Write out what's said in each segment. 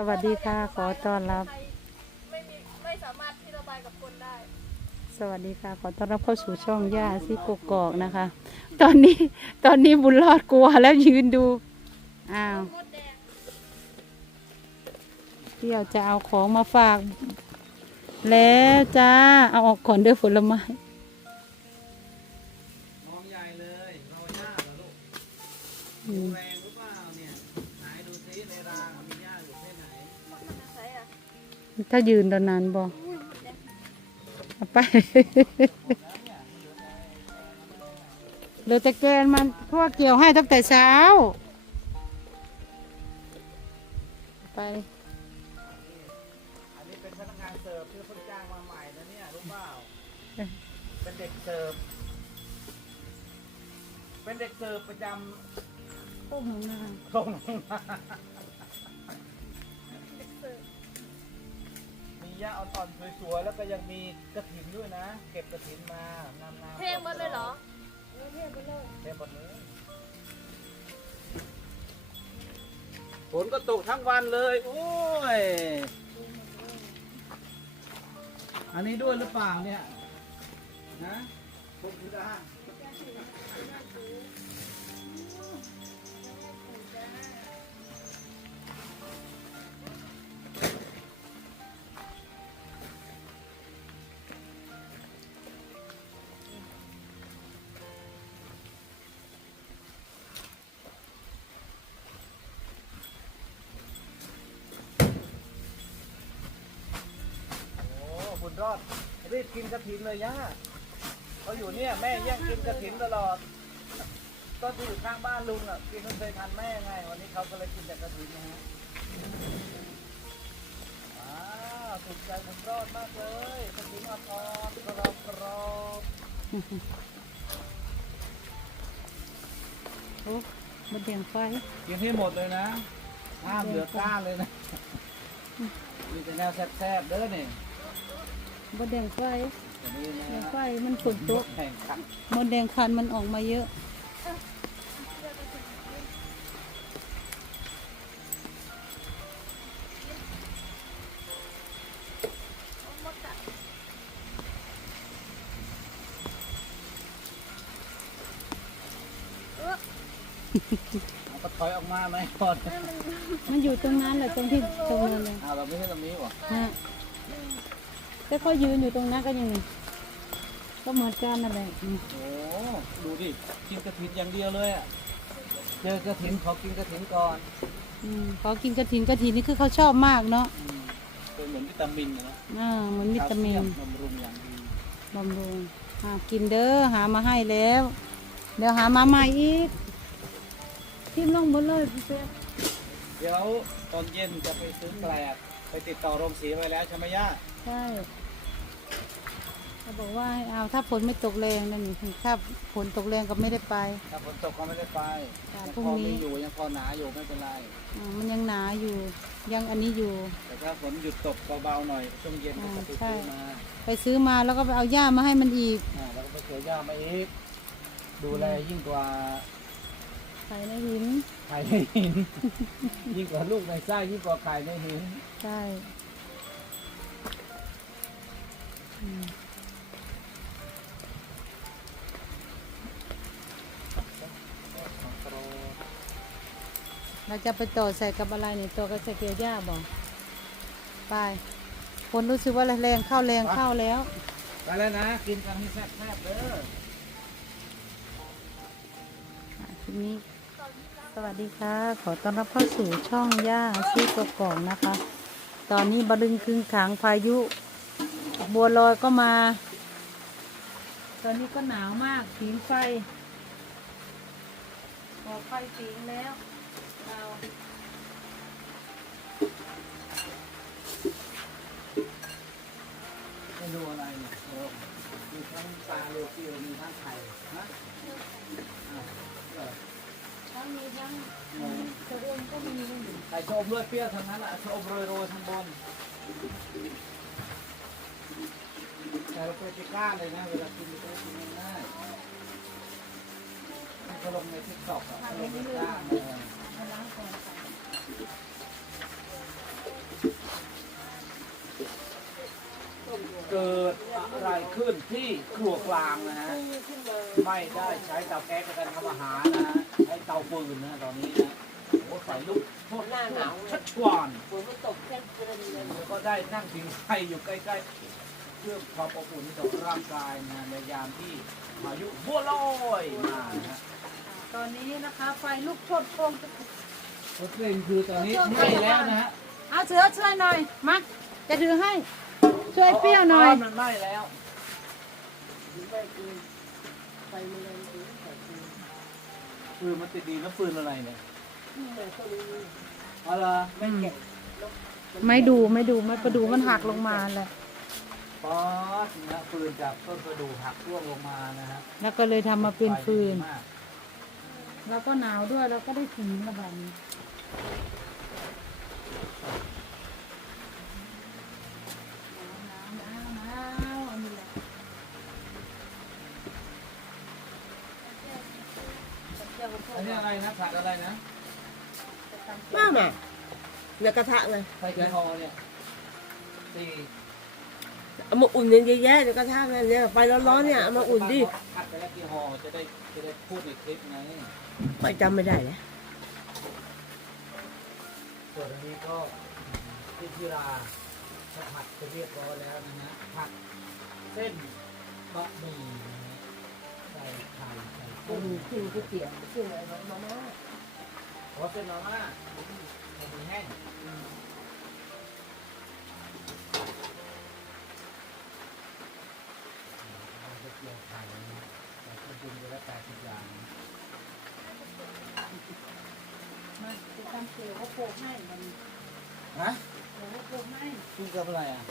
สวัสดีค่ะ ขอต้อนรับ ไม่มีไม่สามารถที่ระบายกับคนได้ สวัสดีค่ะ ขอต้อนรับเข้าสู่ช่องย่าซิกกอกนะคะ ตอนนี้ตอนนี้บุญรอดกลัวแล้วยืนดู อ้าวมดแดงเที่ยวจะเอาของมาฝาก แล้วจ้า เอาออกก่อนเด้วยผลไม้ มองใหญ่เลยรอยากเหรอลูกอืมแรง ถ้ายืนตอนนั้นบอกอุ้ยมดแดงเอาไปเหลือแต่แกนมันเพราะวกเกี่ยวให้ตั้งแต่เช้า ไปอันนี้เป็นพนักงานเสิร์ฟที่เพิ่งจ้างมาใหม่นะเนี่ยรู้เปล่าเป็นเด็กเสิร์ฟเป็นเด็กเสิร์ฟประจโอ้โหนางำตรงนี้มาเหญ้าอ่อนๆสวยๆแล้วก็ยังมีกระถินด้วยนะ เก็บกระถินมางามๆเพลงหมดเลยเหรอเออเพลงหมดเลยเทหมดเลยฝนก็ตกทั้งวันเลย โอ้ย อันนี้ด้วยหรือเปล่าเนี่ย นะผมคือได้โรีบกินกระถินเลยย่าเขาอยู่เนี่ยแม่แย่งกินกระถินตลอด ก็ที่อยู่ข้างบ้านลุงอะกินไม่เคยทันแม่ไงวันนี้เขาก็เลยกินแต่กระถินนะฮะอ้าวถูกใจบุญรอดมากเลยกระถินอ่อนๆกรอบกรอบโอ้มันเดียงไฟๆกินให้หมดเลยนะห้ามเหลือก้านเลยนะมีแต่แนวแซ่บๆเด้อเนี่ย มดแดงไฟอันนี้นะแดงไฟมันฝนตกแข่งขันมดแดงคันมันออกมาเยอะมดกัดเอาก็ถอยออกมาไหมก่อนมันอยู่ตรงนั้นแหละตรงที่ตรงนั้นเลยอ้าวเราไม่ใช่ตรงนี้หรอฮะ แต่เขายืนอยู่ตรงนั้นก็ยังนี่ก็เหมือนกันนั่นแหละอืมโอ้ดูดิกินกระถินอย่างเดียวเลยอะเจอกระถินขอกินกระถินก่อนอืมขอกินกระถินกระถินนี่คือเขาชอบมากเนาะอืมเป็นเหมือนวิตามินนะอ่าเหมือนวิตามิน แคลเซียบำรุงอย่างดีบำรุงอ่ากินเด้อหามาให้แล้ว เดี๋ยวหามาใหม่อีกทิมลงหมดเลยพี่เป๊ะเดี๋ยวตอนเย็นจะไปซื้อแกลบไปติดต่อโรงสีไว้แล้วใช่ไหมย่า ใช่เขาบอกว่าให้เอาถ้าฝนไม่ตกแรงนั่นนี่ถ้าฝนตกแรงก็ไม่ได้ไป ถ้าฝนตกก็ไม่ได้ไปค่ะยังพรุ่งพอนี้ มีอยู่ยังพอหนาอยู่ไม่เป็นไร อ่ามันยังหนาอยู่ ยังอันนี้อยู่ แต่ถ้าฝนหยุดตกเบาๆหน่อยช่วงเย็นก็จะไปใช่ซื้อมาไปซื้อมาแล้วก็ไปเอาหญ้ามาให้มันอีกอ่าแล้วก็ไปเสียย่ามาอีกดูแลยิ่งกว่าใส่ในหินไข่ในหิน ยิ่งกว่าลูกในไส้ยิ่งกว่าไข่ในหิน ใช่อืม เราจะไปต่อใส่กับอะไรเนี่ยต่อกับใส่เกลียวหญ้าบอกไปคนรู้สึกว่าแรงเข้าแรงเข้าแล้ว ไปแล้วนะ กินกันให้แซ่บๆเด้ออะทีนี้สวัสดีค่ะ ขอต้อนรับเข้าสู่ช่องย่าซีกกอกนะคะ ตอนนี้บดึงคึงขังพายุ บัวลอยก็มา ตอนนี้ก็หนาวมากผิงไฟขอไฟผิงแล้วเราไม่ดูอะไรเนี่ยโอ้มีทั้งปลาโลฟิวมีทั้งไข่นะอะเออทั้งมีทั้งเออกระเด็นก็มีนั่นอยู่ไข่ชมเลือดเปรี้ยวทั้งนั้นอะชมโรยโรยๆทั้งบน แต่เราไปยจะกล้านเลยนะเวลากินก็กินง่ายๆมันก็ลงในทิศตอกอะลงในก้าเลยเกิดอะไรขึ้นที่ครัวกลางนะฮะ ไม่ได้ใช้เตาแก๊สในการทำอาหารนะฮะใช้เตาปืนนะตอนนี้นะโอ้ใส่ลูกพวกหน้าหนาวชัดชวน ฝนมัตกแค่เดือนเลแล้วก็ได้นั่งผิงไฟอยู่ใกล้ๆ เพื่อความอบอุ่นต่อร่างกายนะในยามที่พายุบัวลอยมานะฮะตอนนี้นะคะไฟลุกโชนโชงรถเร่งคือตอนนี้ไหม้แล้วนะฮะเอาเสือช่วยหน่อยมาจะถือให้ช่วยเปรี้ยวหน่อยมันไหม้แล้วไม่คืนไฟมันแรงดีใส่คืนฟืนมันติดดีแล้วฟืนอะไรเนี่ยแต่ก็รู้เอาละไม่แก่ไม่ดูไม่ดูไม่ประดูมันหักลงมาแหละ ป๊อดนะฮะฟืนจากต้นกระดูกหักร่วงลงมานะฮะแล้วก็เลยทำมาเป็นฟืน ไฟดีมากแล้วก็หนาวด้วยแล้วก็ได้ผิงระบายนี้หนาวหนาวหนาวหนาวอันนี้แหละอันนี้อะไรนะผัดอะไรนะมามาเนื้อกระทะเลย ใส่กี่ฮอเนี่ยสี่ เอามาอุ่นเยอะแยะเนื้อกระทะเลยเนี่ยไปร้อนๆเนี่ยเอามาอุ่นดิผัดไปแล้วกี่ฮอจะได้จะได้พูดในคลิปไงไปจำไม่ได้เลยส่วนอันนี้ก็ที่พิราก็ผัดไปเรียบร้อยแล้วนะฮะผัดเส้นบะหมี่นะฮะใส่ไข่ใส่อืกุ้งมขึ้นก๋วยเตี๋ยวขึ้นอะไรมาม่าเพราะเส้นมาม่าบะหมี่แห้ง เอาไปเกี่ยวไข่นะฮะใส่เครื่องปรุงไปแล้วแปดสิบอย่างนะมาจะทำเกลียวเขาโปกให้มันฮะเดี๋ยวเขาโปกให้กินกับอะไรอะ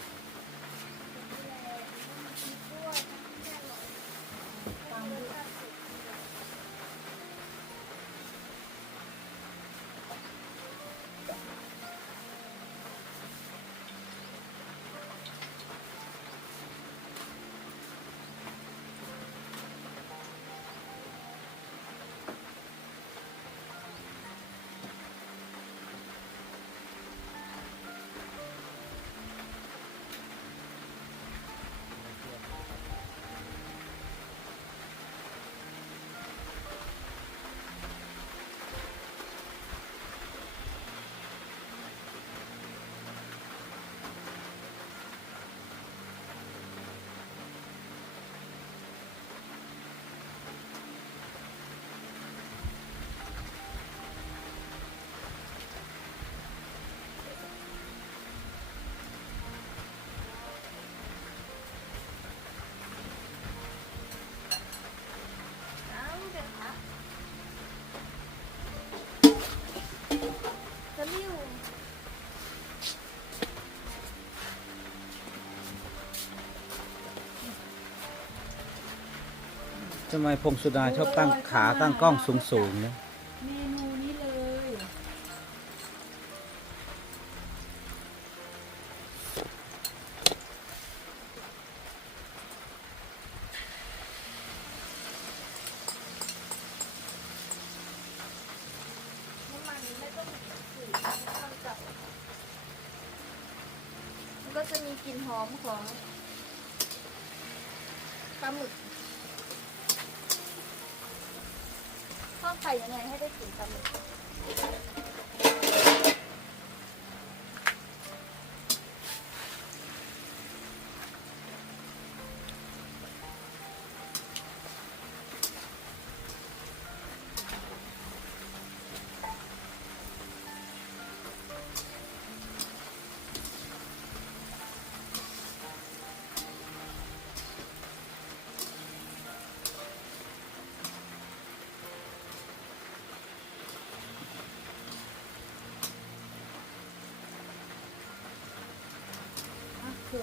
ทำไมพงสุดาชอบตั้งขาตั้งกล้องสูงๆเนี่ย เมนู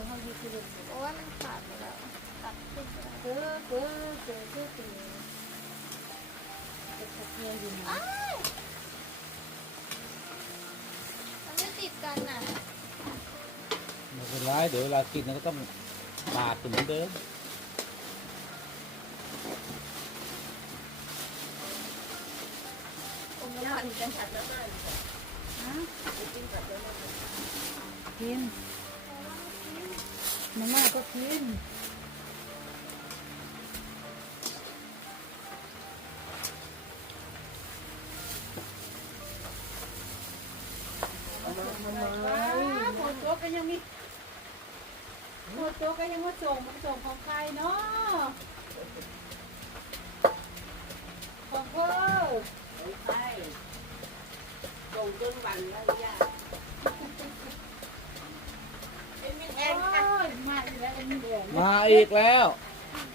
เครื่องเขาดีที่สุดเพราะว่ามันขาดไปแล้วตัดขึ้นไปแล้วเก้อเก้อเก้อเก้อเก้อเก็บตะเกียงอยู่นะอ้าวมันไม่ติดกันน่ะไม่เป็นไรเดี๋ยวเวลากินเราก็ต้องปาดเหมือนเดิมอมน้ำมันกันขัดแล้วได้ฮะกินมาม่าก็กิน thêm một chỗ cái ยังมีหมดโต๊ะก็ยังว่าส่งมันส่งของใครเนาะของเพื่อของใครส่งจนวันแล้ว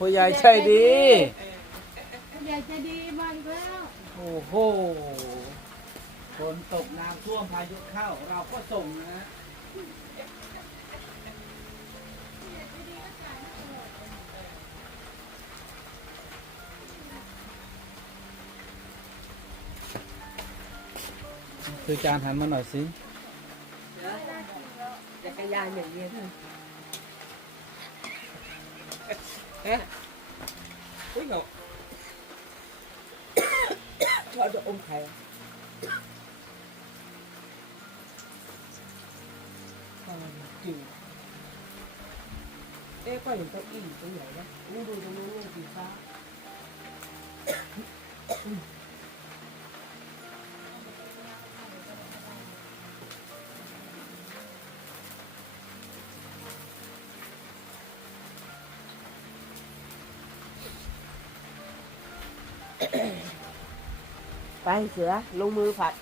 ผู้ใหญ่ใจดี ผู้ใหญ่ใจดีมาอีกแล้วโอ้โหฝนตกน้ำท่วมพายุเข้า เราก็ส่งนะฮะคือจานหันมาหน่อยสิจักรยานอย่างเดียว เอ๊ะอุ้ยเหงาเราจะอมไข่จริงเอ๊ะ เห็นเก้าอี้ตรงไหนนะนี่ดูตรงนู้นสีฟ้าไปเสือลงมือผัด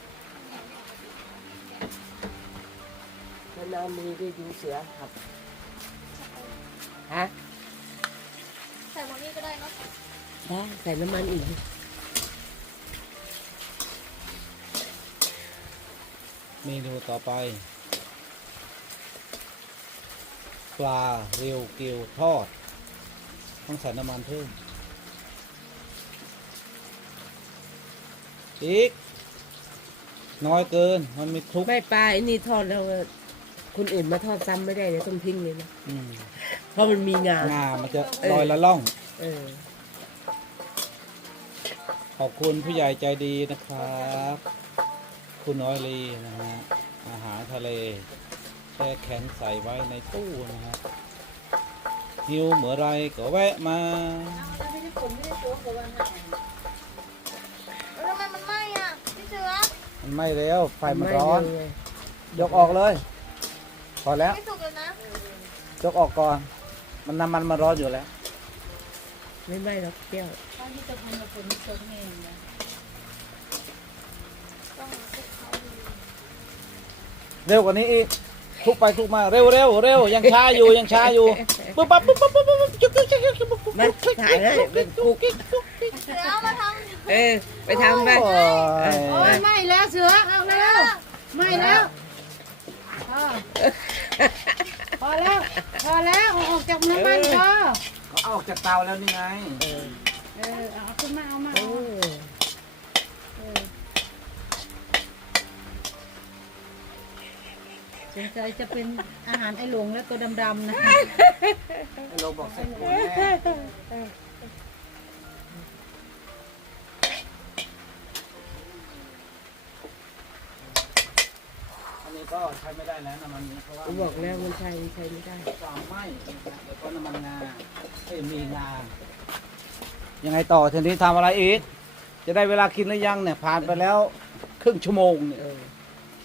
นานๆมีได้ดูเสือครับฮะใส่หมดนี่ก็ได้เนาะได้ใส่น้ำมันอีกเมนูต่อไป ปลาเรียวเกียวทอด ต้องใส่น้ำมันเพิ่ม อีก น้อยเกิน มันมีคลุกไม่ปลาไอ้นี่ทอดแล้วคนอื่นมาทอดซ้ำไม่ได้เลยต้องทิ้งเลยนะอืมเพราะมันมีงางามันจะลอยละล่อง เออ ขอบคุณผู้ใหญ่ใจดีนะครับ คุณน้อยลีนะฮะ อาหารทะเลแช่แข็งใส่ไว้ในตู้นะฮะหิวเมื่อไรก็แวะมาเราไม่ได้ผมไม่ได้โจ๊กกับวันไหนแมันไหม่แล้วไฟมันร้อนไม่เลยยกออกเลยพอแล้ว ไม่สุกเลยนะยกออกก่อน มันน้ำมันมันร้อนอยู่แล้ว ไม่ไหม้หรอกเปรี้ยวตอนที่จะทำกับผมมีโจ๊กเองนะต้องคลุกเขาดูเร็วกว่านี้อีก ทุกไปทุกมาเร็วเร็วเร็วยังช้าอยู่ยังช้าอยู่ปุ๊บปั๊บปุ๊บปั๊บปุ๊บปั๊บจุ๊กจุ๊กจุ๊กจุ๊กปุ๊บปุ๊บมาถ่ายเลยเป็นกุ๊กเสือเอามาทเออไปทำไปโอ้โอ้ยยไม่แล้วเสือเอาแล้วไม่แล้วพอพอแล้วพอแล้วเอาออกจากน้ำมันพอเขาเอาออกจากเตาแล้วนี่ไงเออเออเอาขึ้นมาเอามา สงสัยจะเป็นอาหารไอ้หลงแล้วตัวดำๆนะไอ้โลบอกใส่กล้วยแน่อันนี้ก็ใช้ไม่ได้แล้วน้ำมันนี้เพราะว่าผมบอกแล้วมันใช่มันใช่ไม่ได้ความไหม้นะครับแล้วก็น้ำมันงาเอ้ยมีงายังไงต่อทีนี้ทำอะไรอีก จะได้เวลากินหรือยังเนี่ยผ่านไปแล้วครึ่งชั่วโมงเนี่ย เออ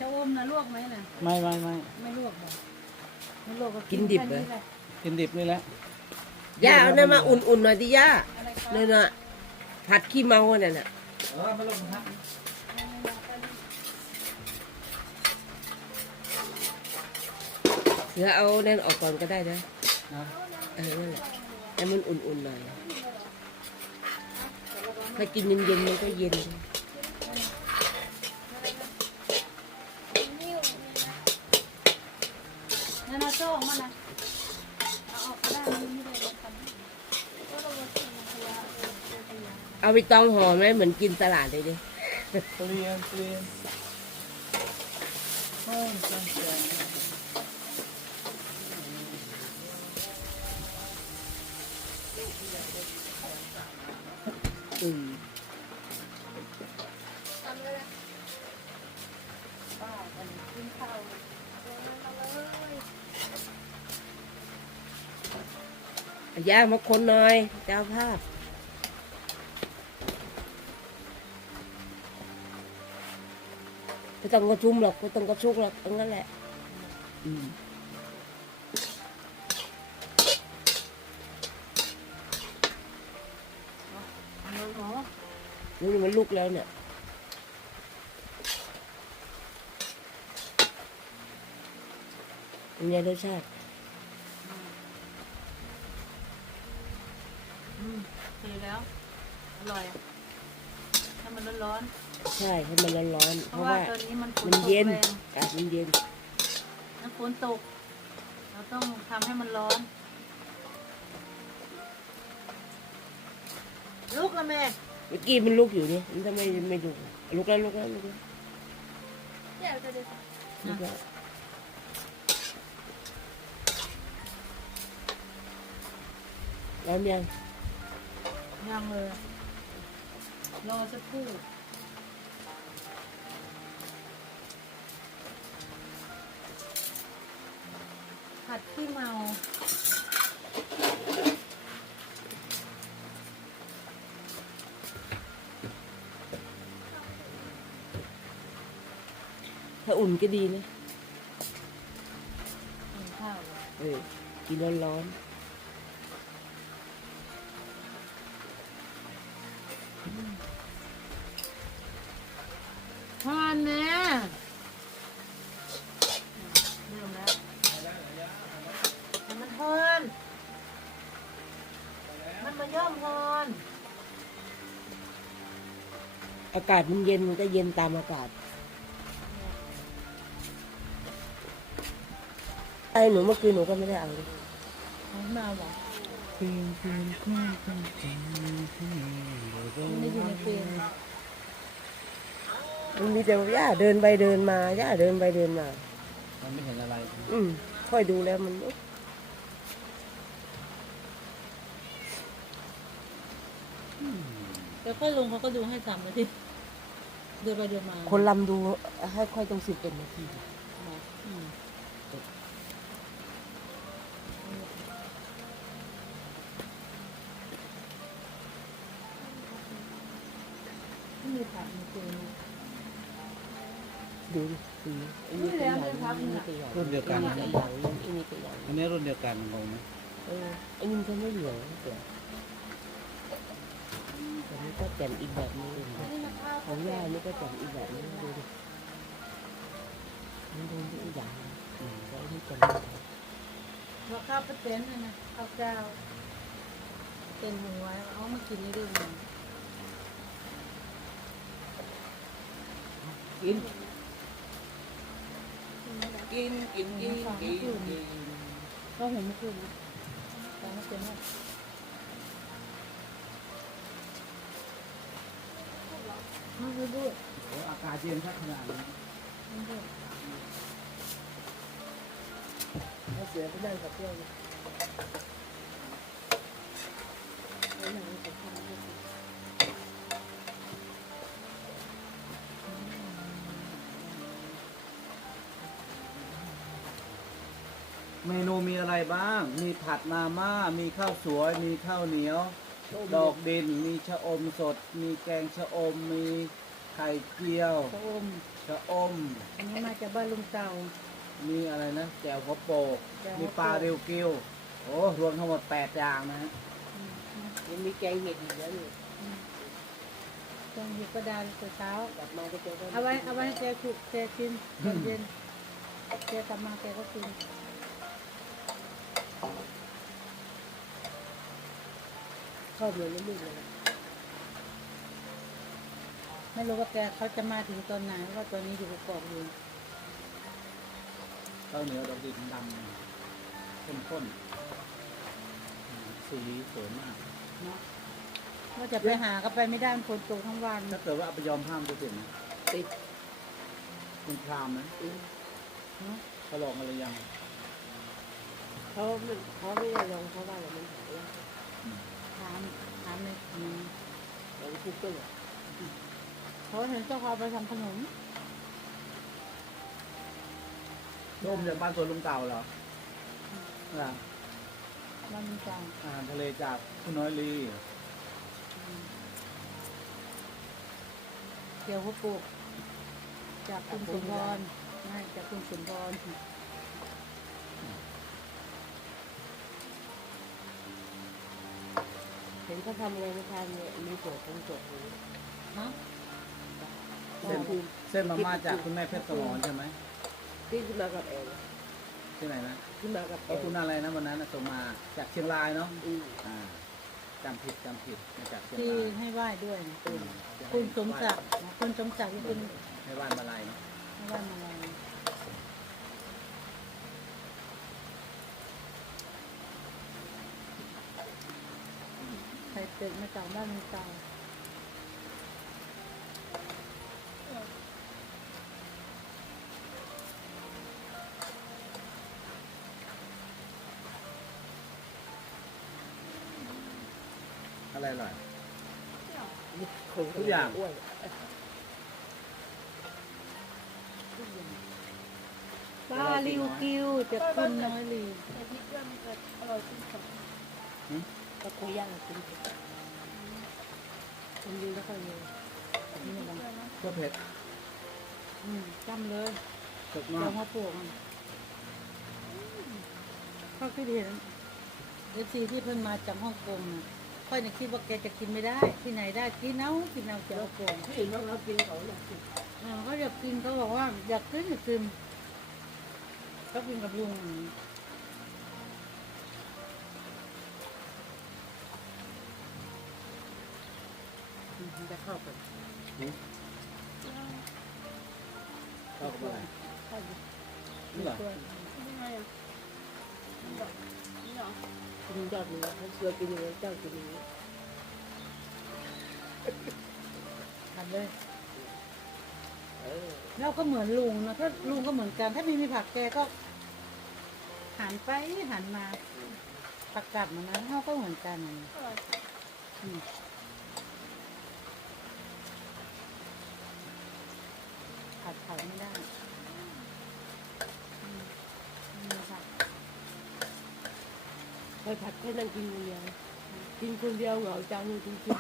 ชะอมนะลวกไหมนะไม่ไม่ไม่ไม่ลวกหรอไม่ลวกกินดิบเหรอแค่แหละกินดิบนี่แหละย่าเอาน้ำมาอุ่นๆหน่อยดิย่าอะไรคะนั่นน่ะผัดขี้เมาเนี่ยน่ะเออไม่ลงนะเสือเอานั่นออกก่อนก็ได้นะนะ เออนั่นแหละให้มันอุ่นๆหน่อยถ้ากินเย็นๆมันก็เย็น เอาไปตองห่อไหมเหมือนกินตลาดเลยดิเปลี่ยนเปลี่ยนโอ้ยจังจังอืมทำเลยนะป้ากันกินข้าวเดินมาเลยย่ามาคนหน่อยเจ้าภาพ ไม่ต้องกระชุ่มหรอกไม่ต้องกระชุกหรอกเอางั้นแหละเอืมเอาเลยเหรอนี่มันลุกแล้วเนี่ยเป็นไงรสชาติอืมดีแล้ว อร่อยให้ มันร้อนใช่ให้มันร้อนๆๆ เพเพราะราะว่าว่าตอนนี้มันฝนมันตกเย็นแรงอากาศมันเย็นน้ำฝนตก เราต้องทำให้มันร้อนลุกละแม่ เมื่อกี้มันลุกอยู่นี่มันทำไมไม่ลุกอะลุกแล้วลุกแล้วลุกแล้วเดี๋ยวจะได้ลุกแล้วร้อนยังยังเลย รอสักครู่ผัดขี้เมาถ้าอุ่นก็ดีนะกินข้าวเลยเออกินร้อนร้อนากาศมันเย็นมันก็เย็นตามอากาศไอ้หนูเมื่อคืนหนูก็ไม่ได้เอาเลยเอามาบอกมันไม่อยู่ในเกมมันมีแต่ว่าย่าเดินไปเดินมาย่าเดินไปเดินมา มันไม่เห็นอะไร อืมค่อยดูแล้วมันอุ๊ย แล้ว ก็ลงเขาก็ดูให้สามนาทีเดินไปเดินมาคนลำดูให้ค่อยต้องสิบเป็นนาทีอืมไม่มีผักในเกมดูดิสีอันนี้ตัวอย่างอันนี้ตัวอย่างรุ่นเดียวกันอันนี้ตัวอย่างอันนี้ตัวอย่างอันนี้รุ่นเดียวกันงงไหมเอออันนี้มันก็ไม่เหลืองนะตัวอั นี่ก็แจ่มอีกแบบนึงของย่านี่ก็แจ่มอีกแบบนึงดูดิมันดูอีกอย่างอืมแล้วนนี้แจ่มอีกแบบว่าข้าวปลาเต้นนะนะข้าวเจ้าเป็นหัวเอามากินนี่ด้วยมั้ยกินกินกินกินกินกินก็เห็นเมื่อคืนนะแต่ไม่เป็นไร มาดูดโอ้อากาศเย็นขนาดนี้มาดูแล้วเสือไปนั่งกับเพื่อนไปนั่งกับเพื่อนเมนูมีอะไรบ้าง มีผัดมาม่า มีข้าวสวย มีข้าวเหนียว ดอกดิน มีชะอมสด มีแกงชะอม มี ไข่เจียวชะอมชะอม อันนี้มาจากบ้านลุงเต่า มีอะไรนะแจ่วหัวโปกแจ่วหัวโปก มีปลาเรียวกิวโอ้รวมทั้งหมด8อย่างนะฮะยังมีแกงเห็ดอีกแล้วนี่ตอนอยู่กระดานแต่เช้า กลับมาก็เจอกันเอาไว้เอาไว้ให้แกขุกแกกินตอนเย็นแกกลับมาแกก็กินเข้าเดือนละมื้อเลย ไม่รู้ว่าแกเขาจะมาถึงตอนไหนเพราะว่าตอนนี้อยู่ประกอบอยู่ข้าวเหนียวดอกดินดำข้นๆอืมสีสวยมาก เนาะว่าจะไปหาก็ไปไม่ได้มันฝนตกทั้งวันถ้าเกิดว่าเอาไปยอมห้ามจะติดไหมติดคุณพรามนะอืมเนาะเขาลองอะไรยังเขาไม่เขาไม่ได้ลองเขาว่ามันหายแล้วถามถามในอืมลองคุกก็เลย เขาเห็นเจ้าเขาเอาไปทำขนมร่มจากบ้านสวนลุงเต่าเหรออ่าบ้านลุงเต่าอาหารทะเลจากคุณน้อยลีเกี่ยวเขาปลูกจากคุณสุนทรไม่จากคุณสุนทรเห็นเขาทำอะไรไม่ทานเนี่ยมีโจทย์คงโจทย์อยู่ฮะ เส้นเส้นมาม่าจากคุณแม่เพชรสมรใช่ไหมที่ขึ้นมากับแอนที่ไหนนะขึ้นมากับแอก็นคุณอะไรนะวันนั้นน่ะส่งมาจากเชียงรายเนาะอืมอ่าจำผิดจำผิดมาจากเชียงที่รายให้ไหว้ด้วยนะอืมคุณสมศักดิ์นะคุณสมศักดิ์ที่คุณให้บ้านมาลายเนาะให้ไหว้มาลัยใครตึกมาจากบ้านมีเตา อะไรอร่อยคนทุกอย่างอ้วนปลาลิวกิวจากคุณน้อยลีใส่พริกด้วยมันจะอร่อยขึ้นกว่าก็คุยย่างกินเผ็ดมันดีแล้วก็เยอะนี่นะด้วยนะก็เผ็ดอืมจำเลยสุกเดี๋มายกวมาปลูกมันก็คิดเห็นเอฟซีที่เพิ่งมาจากฮ่องกงนะ ค่อยนึกคิดว่าแกจะกินไม่ได้ ที่ไหนได้กินเอากินเอาจากฮ่องกงที่อื่นเรากินเขาอยากกินอ่าเขาอยากกินเขาบอกว่าอยากกินอยากกินก็กินกับลุงมันจะเข้ากันชอบอะไรเข้าอยู่นี่เหรอตัวยังไงอะนี่เหรอนี่เหรอ กินยอดเนื้อเขาเชื่อกินอย่างนี้เจ้ากินอย่างนี้ทำเลยเออเราก็เหมือนลุงนะก็ลุงก็เหมือนกัน ถ้าไม่มีผักแกก็หันไปหันมาผักกลับมานะเขาก็เหมือนกันอร่อยอืมผัดเขาไม่ได้อืมนี่ค่ะ อยผัดแค่นั่งกินคนเดียวกินคนเดียวเหงาจังจริงจริง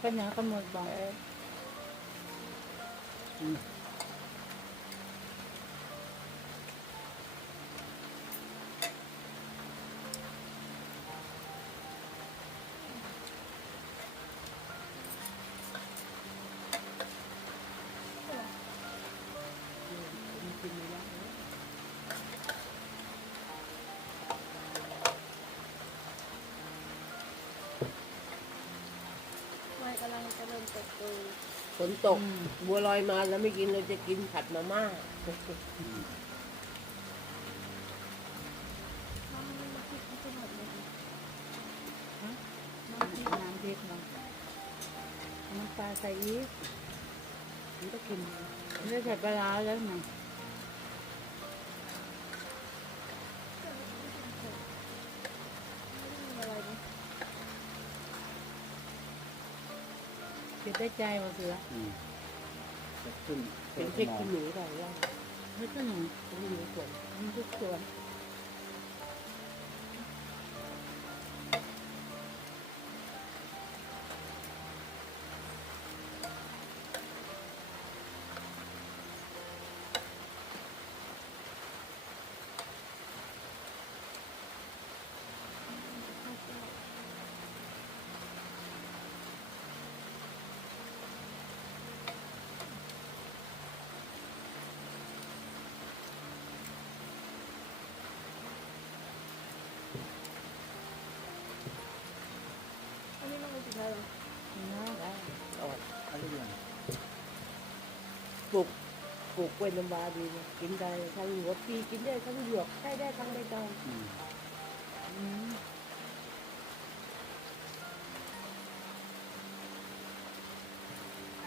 เป็นอย่างกำหนดบอย ฝนตก บัวลอยมาแล้วไม่กินเราจะกินผัดมาม่าน้ำมันพริกมันจะหมดเลยน้ำพริกน้ำพริกเนาะน้ำปลาใส่อีกมันก็กินไม่ได้ใส่ปลาร้าแล้วไง ไม่มีอะไรนะ เก็บได้ใจว่าเสืออืมจะขึ้นเป็นพริกกินหนูก่อนย่างไม่ต้องหนูกินหนูก่อนมันทุกส่วน ปลูกกล้วยน้ำว้าดีนะกินได้ทั้งหัวปีกินได้ทั้งหยวกใช้ได้ทั้งใบตองอืมอืม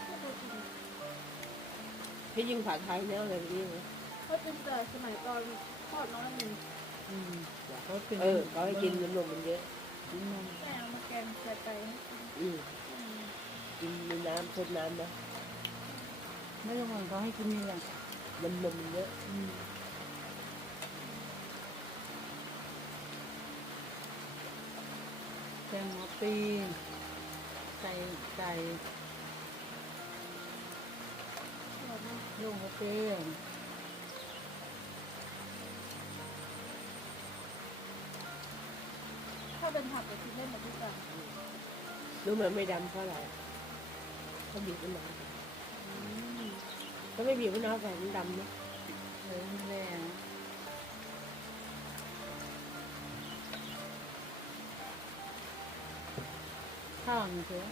ไม่เคยกินให้ยิ่งผัดไทยแนวอะไรแบบนี้นะเขาเป็นแต่สมัยตอนทอดน้องหนึ่งอืมเขาเป็นเออเขาให้กินน้ำนมมันเยอะน้ำนมแม่เอามาแกงใส่ไก่ให้กินอืมอืมกินในน้ำทดน้ำนะ ไม่ต้องห่วงเขาให้กินนี่แหละลมๆเยอะแกงหอปีใส่ไก่ลงหัวเปียถ้าเป็นผักจะกินได้หมดทุกอย่างรู้ไหมไม่ดำเท่าะอะไรเขาบีบมันหนา วใส่เขาไม่บีบมะนาวใส่มันดำนะเออนั่นแหละข้าวนี่เถอะ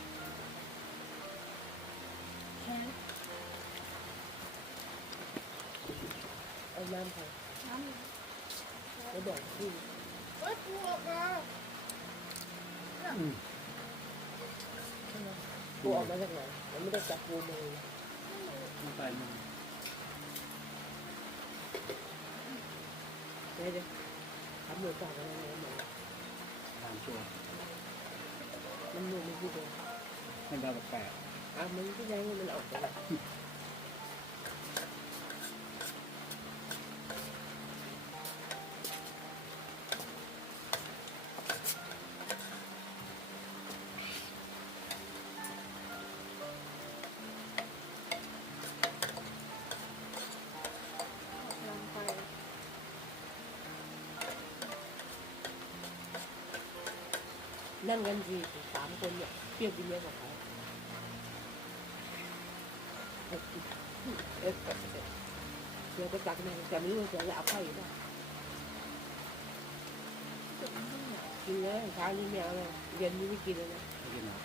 แค่เอาน้ำใส่น้ำแล้วบอกพี่เอ้ยปูออกมาปูออกมาจากไหนมันไม่ได้จับปูมือ มันไปมันเดี๋ยวเดี๋ยวทำหมูกรอบอะไรหมดตามตัวมันมือมันพูดเลยให้เราแปลกอะมันก็ยังมันออกไป นั่งกันสี่สามคนเนี่ยเปรี้ยวกินเยอะกว่าเขาเอฟเอฟเดี๋ยวไปตักแม่แต่ไม่รู้จะเอาไปหรือเปล่าจุดนี้เนี่ยกินเลยเช้านี้ไม่เอาเลยเย็นนี้ไม่กินเลยนะไม่กินหรอก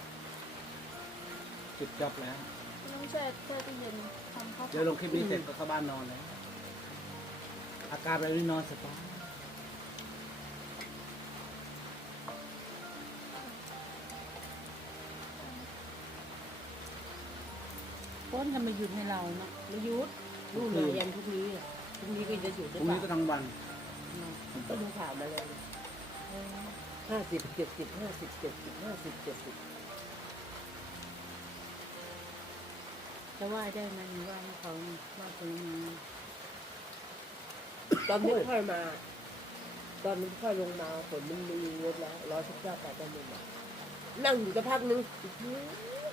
ปิดจ็อบแล้วต้องแช่แช่ตู้เย็นทำข้าวเดี๋ยวลงคลิปนี้เสร็จก็เข้าบ้านนอนแล้วอาการแบบนี้นอนสบาย นทำไมหยุดให้เราเนาะไม่หยุดนู่นมายันพรุ่งนี้อะพรุ่งนี้ก็จะหยุดพได้รุ่งเปนี้ก็ล่าทั้งวันก็ดูข่าวมาเลยห้าสิบเจ็ดสิบห้าสิบเจ็ดสิบห้าสิบเจ็ดสิบจะว่าได้ไหมหรือว่าเขาว่าเป็นยังไงตอนนี้ค่อยมา ตอนนี้ค่อยลงมาฝนมันมีงดแล้วร้อยสิบเก้าแปดตอนนี้มานั่งอยู่สักพักนึงอื้อหือ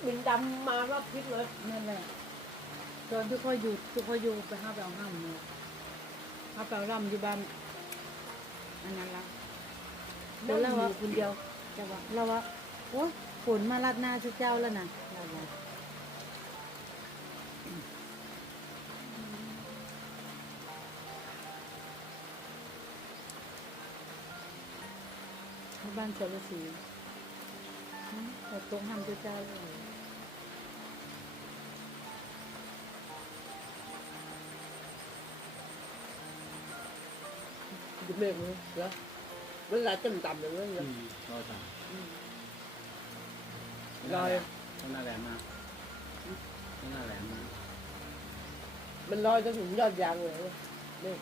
มินดำมารอบทิศเลยนั่นแหละ ตอนที่เขาหยุดที่เขาอยู่ไปห้าไปเอาห้ามเนี่ยห้าไปเอาร่ำอยู่บ้านอันนั้นละเดี๋ยวเราว่าคนเดียวจะว่าเราว่าโอ้ฝนมาลัดหน้าชุดเจ้าแล้วนะเราว่าบ้านเสรศรีอืมแต่ตรงห้ามชุดเจ้าเลย ดูเมฆเลยเหรอเวลาจำต่ำอย่างนั้นเหรอรอยตามลอยต้องหน้าแหลมมากต้องหน้าแหลมมากมันลอยจนถึงยอดยางเลยเมฆ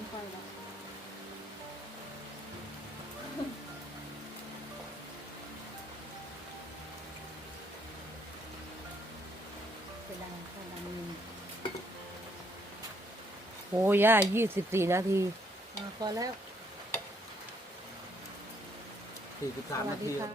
กับพลังไฟแล้วเป็นดังเป็นดังนินโอ้ย่ายี่สิบสี่นาทีอ่าพอแล้ว สี่สิบสสามวันาสดีทีค่ะ